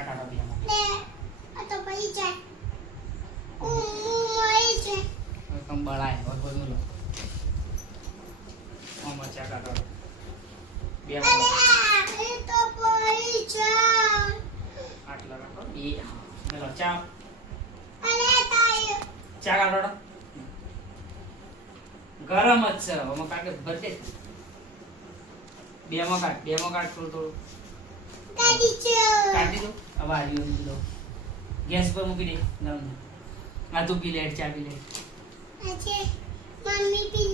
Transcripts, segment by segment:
કાઢો બી આમાં આ તો પડી જાય મરી કમ બળાય કાઢો બે અરે તો પડી જાય આટલા મેલો ચા અરે તાયો ચા કાઢો ગરમ જ છે આમાં કાઢે ભરતે બે માં કાઢ બે માં કાઢ થોડું થોડું કાઢી દો. હવે આર્યો મૂકી દો ગેસ પર મૂકી દે. નવ આ તું પી લેટ ચા પી લે મમ્મી પી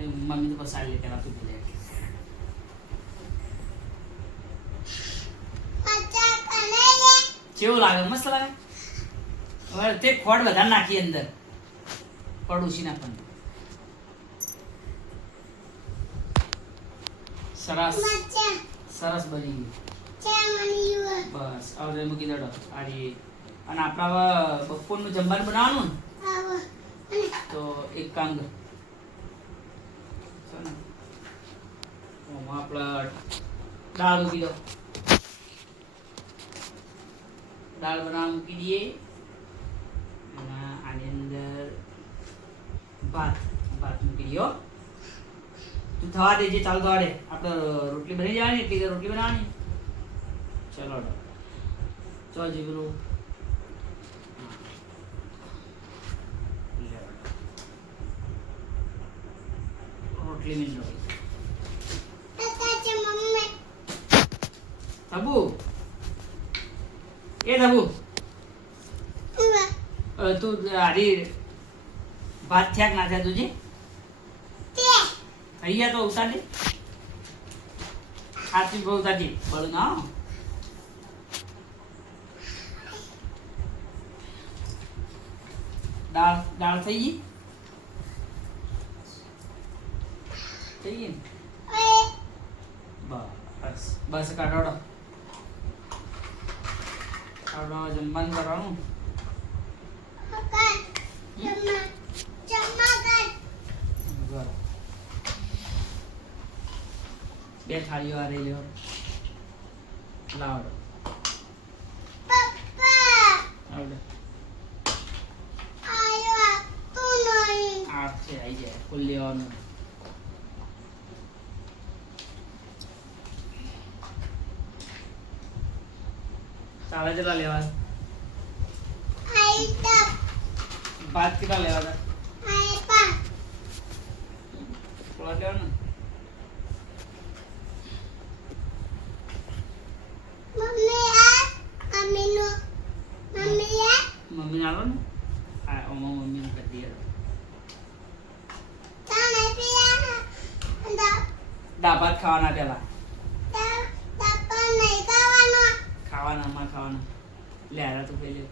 એ મમ્મી તો પસાર લે પેલા તું પી લે મજા કરે લે કેવું લાગે? મસ્ત લાગે? હવે તે ખોડ વધારે નાખી અંદર. ખોડ ઉછી નાખવાનું. સરસ. સરસ બની ગયું. બસ હવે મૂકી દેડો આડી અને આપણા બપોરનું જમવાનું બનાવવાનું તો એક કામ કર. આપણે દાળ મૂકી દો દાળ બનાવવા મૂકી દઈએ. અને આની અંદર ભાત. ભાત મૂકી દો તું થવા દેજે, ચાલુ આડે. આપણે રોટલી બની જવાની, એટલી રોટલી બનાવવાની. ચલો ચો જીવનું. રોટલીની મમ્મી થબુ એ અ, તું આરી ભાત થયા ના થયા તુજે? થઈ તો ઉતારી. બહુ ઉતારી. બળ ના દાળ દાળ થઈ ગઈ થઈ ગઈ બસ બસ કાઢો કાઢો જમવાનું કરવાનું બે થાળીઓ આ રહી લ્યો લાવડો આવડે આયો તું નહીં આ છે આવી જાય ફૂલ લેવાનું ચાલે કેટલા લેવા આઈ તા ભાત કેટલા લેવા હતા આઈ પા થોડા લેવાના મમ્મી આ મમ્મી નો મમ્મી આ મમ્મી આલો ને આ ઓમાં મમ્મીને કરી દઈએ તાને પિયા દા દા ભાત ખાવાના પેલા ખાવાનો માં ખાવાના લે આરા તું પેલે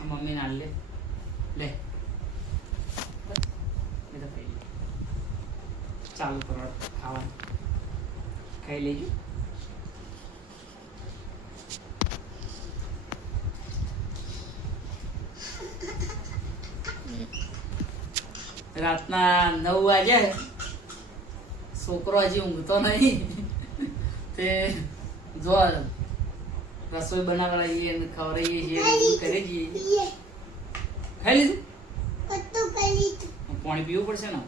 મમ્મી નો લે લે ચાલુ કરો ખાવાનું ખાઈ લેજો રાતના નવ વાગ્યા છોકરો હજી ઊંઘતો નહીં. તે જો રસોઈ બનાવડાવીએ ને ખવડાવીએ છીએ બધું કરીએ છીએ ખાઈ લીધું? પાણી પીવું પડશે ને?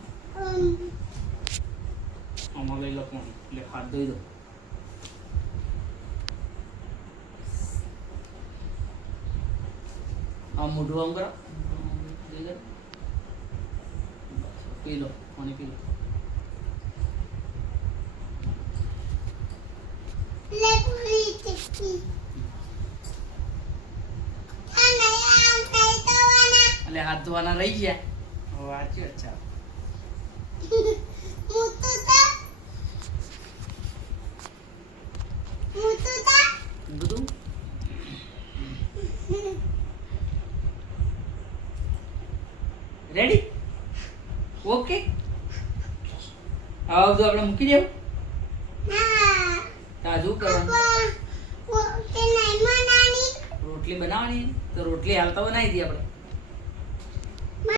આમાં લઈ લો પાણી. એટલે હાથ ધોઈ દો. આ મોઢું આમ કરો. પી લો પાણી પી લો એટલે હાથ ધોવાના રહી ગયા વાંચ્યું અચ્છા બધું રેડી ઓકે હવે બધું આપણે મૂકી દેવું તાજુ કરવાનું રોટલી બનાવવાની તો રોટલી હાલતા બનાવી દઈએ આપણે